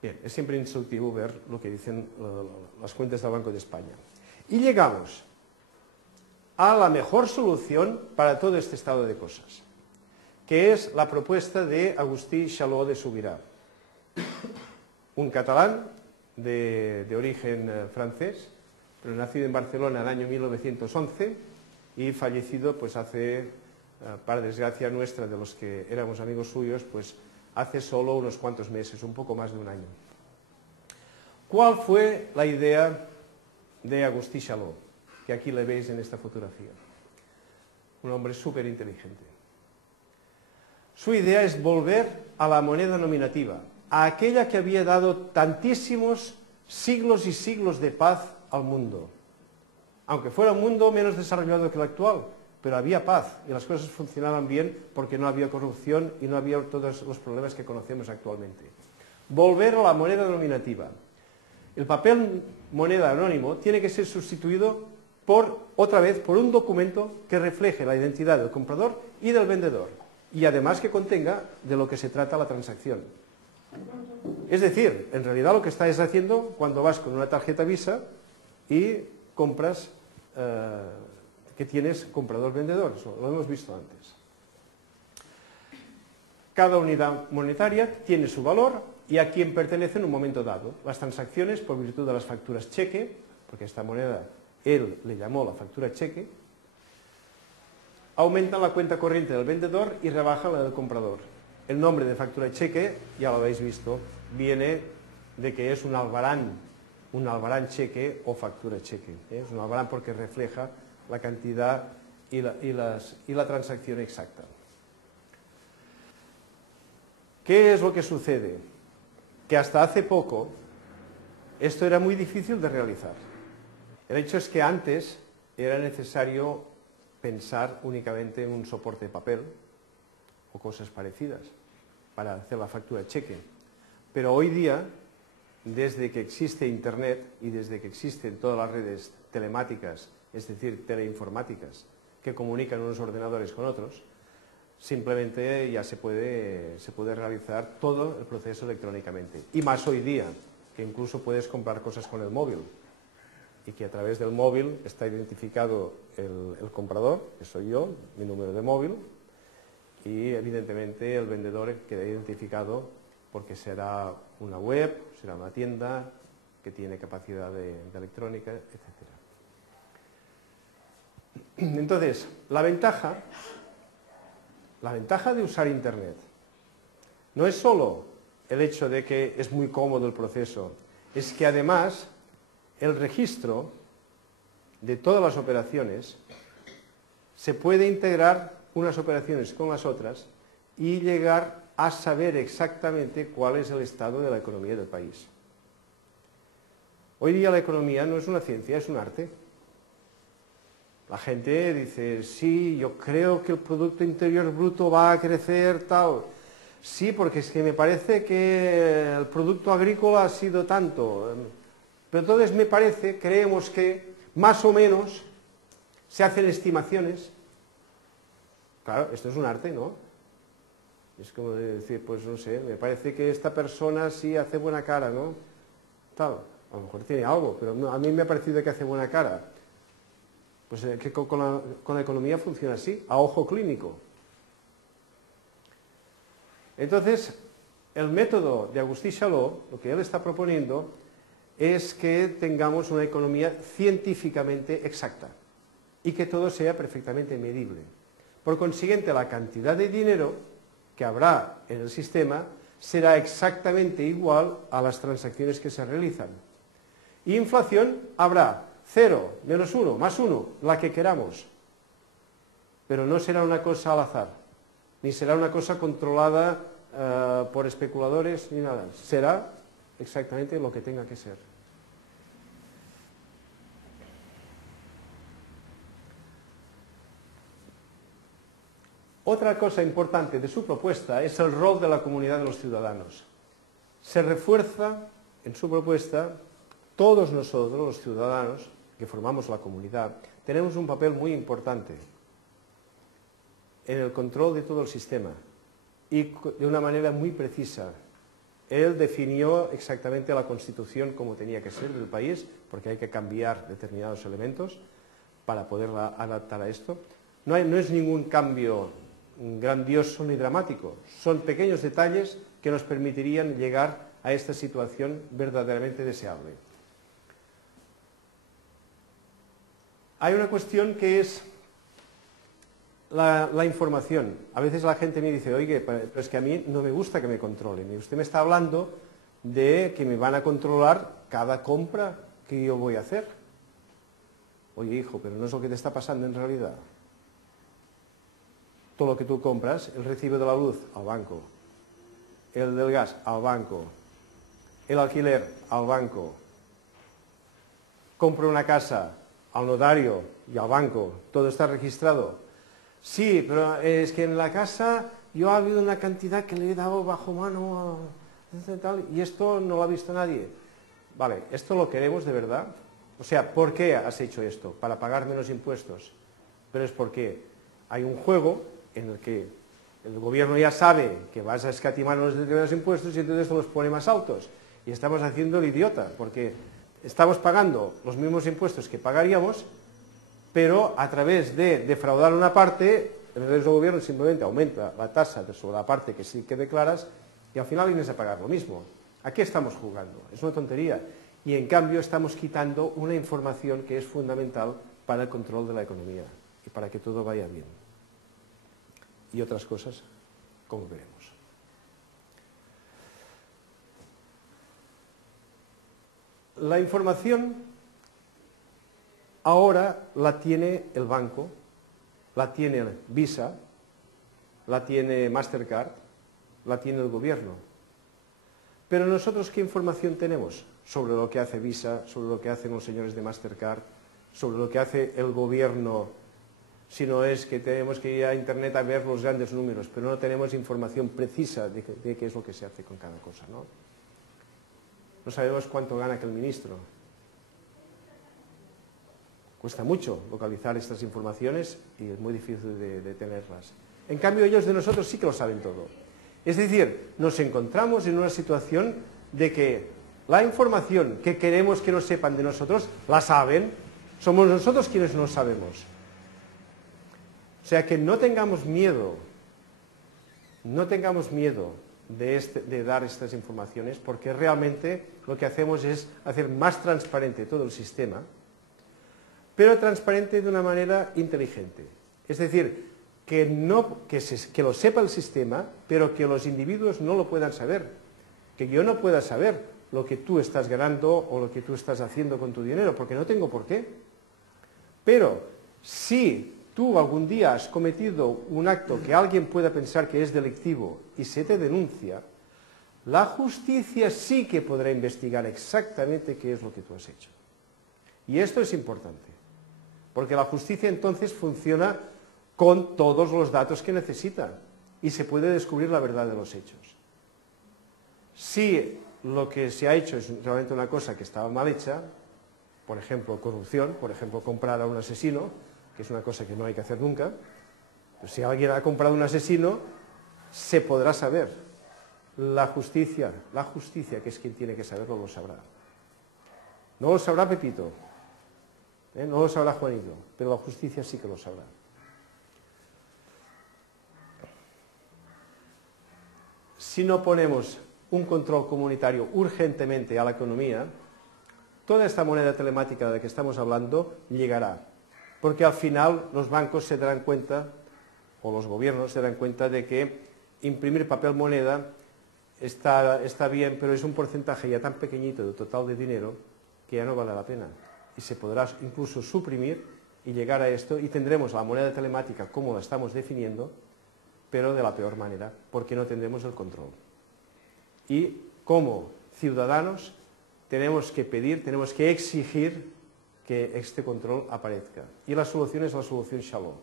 Bien, es siempre instructivo ver lo que dicen las cuentas del Banco de España. Y llegamos a la mejor solución para todo este estado de cosas, que es la propuesta de Agustí Chaló de Subirá, un catalán de origen francés, pero nacido en Barcelona en el año 1911 y fallecido pues hace, para desgracia nuestra, de los que éramos amigos suyos, pues hace solo unos cuantos meses, un poco más de un año. ¿Cuál fue la idea de Agustí Chaló, que aquí le veis en esta fotografía? Un hombre súper inteligente. Su idea es volver a la moneda nominativa, a aquella que había dado tantísimos siglos y siglos de paz al mundo. Aunque fuera un mundo menos desarrollado que el actual, pero había paz y las cosas funcionaban bien porque no había corrupción y no había todos los problemas que conocemos actualmente. Volver a la moneda nominativa. El papel moneda anónimo tiene que ser sustituido otra vez por un documento que refleje la identidad del comprador y del vendedor y además que contenga de lo que se trata la transacción. Es decir, en realidad lo que estás haciendo cuando vas con una tarjeta Visa y compras que tienes comprador-vendedor, lo hemos visto antes. Cada unidad monetaria tiene su valor y a quién pertenece en un momento dado. Las transacciones, por virtud de las facturas cheque, porque esta moneda él le llamó la factura cheque, aumentan la cuenta corriente del vendedor y rebajan la del comprador. El nombre de factura cheque, ya lo habéis visto, viene de que es un albarán cheque o factura cheque. Es un albarán porque refleja la cantidad y la transacción exacta. ¿Qué es lo que sucede? Que hasta hace poco esto era muy difícil de realizar. El hecho es que antes era necesario pensar únicamente en un soporte de papel o cosas parecidas para hacer la factura cheque. Pero hoy día, desde que existe Internet y desde que existen todas las redes telemáticas, es decir, teleinformáticas, que comunican unos ordenadores con otros, simplemente ya se puede realizar todo el proceso electrónicamente. Y más hoy día, que incluso puedes comprar cosas con el móvil y que a través del móvil está identificado el comprador, que soy yo, mi número de móvil, y evidentemente el vendedor queda identificado porque será una web, será una tienda que tiene capacidad de electrónica, etc. Entonces, la ventaja de usar Internet no es solo el hecho de que es muy cómodo el proceso, es que además el registro de todas las operaciones se puede integrar unas operaciones con las otras y llegar a saber exactamente cuál es el estado de la economía del país. Hoy día la economía no es una ciencia, es un arte. La gente dice, sí, yo creo que el Producto Interior Bruto va a crecer tal. Sí, porque es que me parece que el producto agrícola ha sido tanto. Pero entonces me parece, creemos que más o menos se hacen estimaciones. Claro, esto es un arte, ¿no? Es como decir, pues no sé, me parece que esta persona sí hace buena cara, ¿no? Tal, a lo mejor tiene algo, pero no, a mí me ha parecido que hace buena cara. Pues que con la economía funciona así, a ojo clínico. Entonces, el método de Agustí Chaló, lo que él está proponiendo, es que tengamos una economía científicamente exacta y que todo sea perfectamente medible. Por consiguiente, la cantidad de dinero que habrá en el sistema será exactamente igual a las transacciones que se realizan. Y inflación habrá 0, menos 1, más 1, la que queramos. Pero no será una cosa al azar, ni será una cosa controlada por especuladores, ni nada. Será exactamente lo que tenga que ser. Otra cosa importante de su propuesta es el rol de la comunidad de los ciudadanos. Se refuerza en su propuesta, todos nosotros, los ciudadanos, que formamos la comunidad, tenemos un papel muy importante en el control de todo el sistema y de una manera muy precisa. él definió exactamente la constitución como tenía que ser del país, porque hay que cambiar determinados elementos para poder adaptar a esto. No es ningún cambio grandioso ni dramático, son pequeños detalles que nos permitirían llegar a esta situación verdaderamente deseable. Hay una cuestión que es la información. A veces la gente me dice, oye, pero es que a mí no me gusta que me controlen. Y usted me está hablando de que me van a controlar cada compra que yo voy a hacer. Oye, hijo, pero no es lo que te está pasando en realidad. Todo lo que tú compras, el recibo de la luz al banco, el del gas al banco, el alquiler al banco, compro una casa al notario y al banco, todo está registrado. Sí, pero es que en la casa yo ha habido una cantidad que le he dado bajo mano y esto no lo ha visto nadie. Vale, ¿esto lo queremos de verdad? O sea, ¿por qué has hecho esto? Para pagar menos impuestos. Pero es porque hay un juego en el que el gobierno ya sabe que vas a escatimar los determinados impuestos y entonces los pone más altos. Y estamos haciendo el idiota, porque estamos pagando los mismos impuestos que pagaríamos, pero a través de defraudar una parte, el gobierno simplemente aumenta la tasa sobre la parte que sí que declaras y al final vienes a pagar lo mismo. ¿A qué estamos jugando? Es una tontería. Y en cambio estamos quitando una información que es fundamental para el control de la economía y para que todo vaya bien. Y otras cosas, como veremos. La información ahora la tiene el banco, la tiene Visa, la tiene Mastercard, la tiene el gobierno. Pero nosotros, ¿qué información tenemos sobre lo que hace Visa, sobre lo que hacen los señores de Mastercard, sobre lo que hace el gobierno? Si no es que tenemos que ir a Internet a ver los grandes números, pero no tenemos información precisa de qué es lo que se hace con cada cosa, ¿no? No sabemos cuánto gana aquel ministro. Cuesta mucho localizar estas informaciones y es muy difícil de tenerlas. En cambio, ellos de nosotros sí que lo saben todo. Es decir, nos encontramos en una situación de que la información que queremos que nos sepan de nosotros, la saben, somos nosotros quienes no sabemos. O sea que no tengamos miedo de dar estas informaciones, porque realmente lo que hacemos es hacer más transparente todo el sistema, pero transparente de una manera inteligente. Es decir, que lo sepa el sistema, pero que los individuos no lo puedan saber. Que yo no pueda saber lo que tú estás ganando o lo que tú estás haciendo con tu dinero, porque no tengo por qué. Pero si tú algún día has cometido un acto que alguien pueda pensar que es delictivo y se te denuncia, la justicia sí que podrá investigar exactamente qué es lo que tú has hecho. Y esto es importante, porque la justicia entonces funciona con todos los datos que necesita y se puede descubrir la verdad de los hechos. Si lo que se ha hecho es realmente una cosa que estaba mal hecha, por ejemplo, corrupción, por ejemplo, comprar a un asesino, que es una cosa que no hay que hacer nunca, pues si alguien ha comprado un asesino, se podrá saber. La justicia, que es quien tiene que saberlo, lo sabrá. No lo sabrá Pepito, no lo sabrá Juanito, pero la justicia sí que lo sabrá. Si no ponemos un control comunitario urgentemente a la economía, toda esta moneda telemática de la que estamos hablando llegará. Porque al final los bancos se darán cuenta, o los gobiernos se darán cuenta de que imprimir papel moneda está bien, pero es un porcentaje ya tan pequeñito del total de dinero que ya no vale la pena. Y se podrá incluso suprimir y llegar a esto, y tendremos la moneda telemática como la estamos definiendo, pero de la peor manera, porque no tendremos el control. Y como ciudadanos tenemos que pedir, tenemos que exigir que este control aparezca. Y la solución es la solución Shalom.